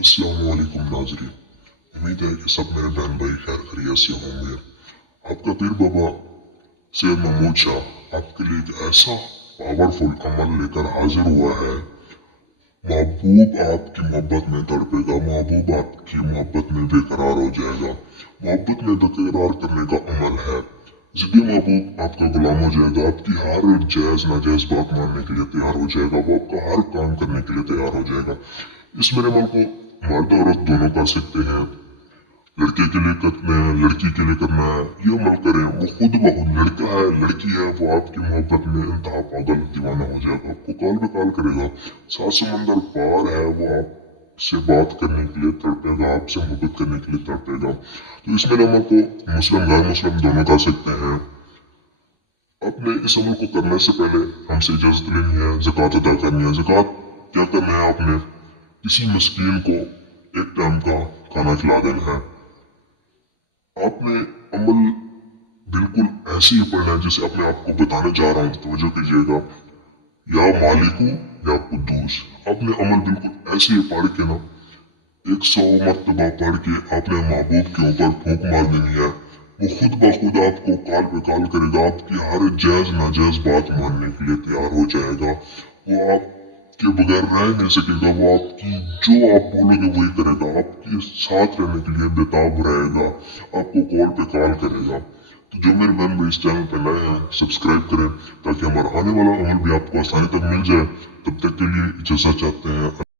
अस्सलाम वालेकुम नाजरीन। उम्मीद है कि सब मेरे बहन भाई खैर खैरियत से होंगे। आपका पीर बाबा सैयद महमूद शाह आपके लिए एक ऐसा पावरफुल अमल लेकर हाजिर हुआ है। महबूब आपकी मोहब्बत में तड़पेगा, महबूब आपकी मोहब्बत में बेकरार हो जाएगा। मोहब्बत में बेकरार करने का अमल है। जिद्दी महबूब आपका गुलाम हो जाएगा, आपकी हर जायज नाजायज बात मानने के लिए तैयार हो जाएगा, वो आपका हर काम करने के लिए तैयार हो जाएगा। इस मेरे अमल को मर्द और औरत दोनों कर सकते हैं। लड़के के लिए करना है, लड़की के लिए करना है, ये अमल करें। वो खुद ब खुद लड़का है लड़की है, वो आपकी मोहब्बत में इंतहा पागल दीवाना हो जाएगा, आपको कॉल पे कॉल करेगा। सात समंदर पार है, वो आपसे बात करने के लिए तड़पेगा, आपसे मोहब्बत करने के लिए तड़पेगा। तो इस मेरे अमल को मुस्लिम गैर मुस्लिम दोनों कर सकते हैं। आपने इस अमल को करने से पहले हमसे इजाजत लेनी है, ज़कात अदा करनी है। ज़कात क्या करना है, आपने किसी मस्कीन को एक टाइम का खाना खिला देना है। आपने अमल बिल्कुल ऐसे ही पढ़ना है जैसे अपने आप को बताने जा रहा हूँ, तवज्जो कीजिएगा। या मालिकू या कुद्दूस। आपने अमल बिल्कुल ऐसे ही पढ़ के ना 100 मरतबा पढ़ के आपने महबूब के ऊपर फूंक मार देनी है। वो खुद ब खुद आपको कॉल पे कॉल करेगा, आपकी हर जायज नाजायज बात मानने के लिए तैयार हो जाएगा। वो आपके बगैर रह नहीं सकेगा, वो आपकी जो आप बोलोगे वही करेगा, आपके साथ रहने के लिए बेताब रहेगा, आपको कॉल पे कॉल करेगा। तो जो मेरे बहन भाई इस चैनल पे नए हैं, सब्सक्राइब करें ताकि हमारा आने वाला अमल भी आपको आसानी तक मिल जाए। तब तक के लिए इजाजत चाहते हैं।